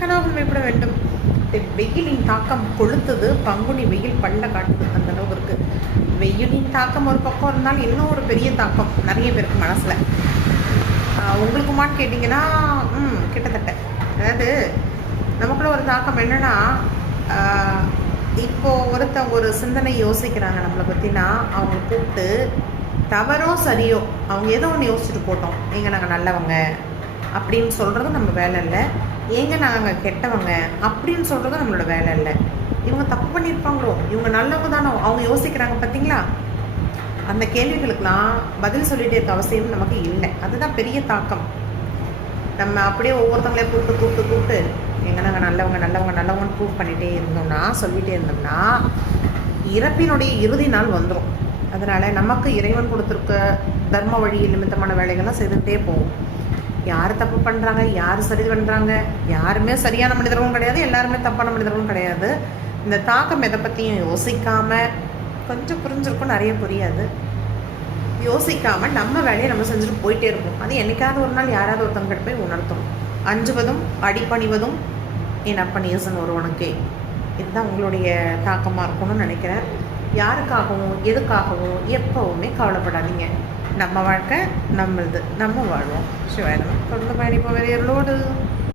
கனவு மேம்பட வேண்டும். வெயிலின் தாக்கம் கொளுத்துது, பங்குனி வெயில் பல்ல காட்டுது, அந்த அளவு இருக்கு. வெயிலின் தாக்கம் ஒரு பக்கம் இருந்தாலும் இன்னும் ஒரு பெரிய தாக்கம் நிறைய பேருக்கு மனசில். உங்களுக்குமான்னு கேட்டிங்கன்னா கிட்டத்தட்ட. அதாவது நமக்குள்ள ஒரு தாக்கம் என்னென்னா, இப்போது ஒரு சிந்தனை யோசிக்கிறாங்க நம்மளை பற்றினா, அவங்க கூப்பிட்டு தவறோ சரியோ அவங்க ஏதோ ஒன்று யோசிச்சுட்டு போட்டோம், எங்கே நாங்கள் நல்லவங்க அப்படின்னு சொல்கிறது நம்ம வேலை இல்லை, ஏங்க நாங்கள் கெட்டவங்க அப்படின்னு சொல்கிறது நம்மளோட வேலை இல்லை. இவங்க தப்பு பண்ணியிருப்பாங்களோ, இவங்க நல்லவங்க தானோ, அவங்க யோசிக்கிறாங்க பார்த்தீங்களா. அந்த கேள்விகளுக்கெல்லாம் பதில் சொல்லிகிட்டே இருக்க அவசியம் நமக்கு இல்லை. அதுதான் பெரிய தாக்கம். நம்ம அப்படியே ஒவ்வொருத்தவங்களையும் கூப்பிட்டு எங்கே நாங்கள் நல்லவங்கன்னு ப்ரூவ் பண்ணிகிட்டே இருந்தோம்னா, சொல்லிகிட்டே இருந்தோம்னா, இறப்பினுடைய இறுதி நாள் வந்துடும். அதனால் நமக்கு இறைவன் கொடுத்துருக்க தர்ம வழி நிமித்தமான வேலைகள்லாம் செய்துகிட்டே போகும். யார் தப்பு பண்ணுறாங்க, யார் சரி பண்ணுறாங்க, யாருமே சரியான மனிதர்களும் கிடையாது, எல்லாருமே தப்பான மனிதர்களும் கிடையாது. இந்த தாக்கம் எதை பற்றியும் யோசிக்காமல், கொஞ்சம் புரிஞ்சிருக்கும், நிறைய புரியாது, யோசிக்காமல் நம்ம வேலையை நம்ம செஞ்சுட்டு போயிட்டே இருப்போம். அது என்றைக்காவது ஒரு நாள் யாராவது ஒருத்தவங்கிட்ட போய் உணர்த்தும். அஞ்சுவதும் அடிப்பணிவதும் என் அப்பன் ஈசன் ஒருவனுக்கே. இதுதான் உங்களுடைய தாக்கமாக இருக்கும்னு நினைக்கிறேன். யாருக்காகவும் எதுக்காகவும் எப்போவுமே கவலைப்படாதீங்க. நம்ம வாழ்க்கை நம்மளது, நம்ம வாழ்வோம். சிவாயிரம் தொடர்ந்து பயணிப்போம் வேறு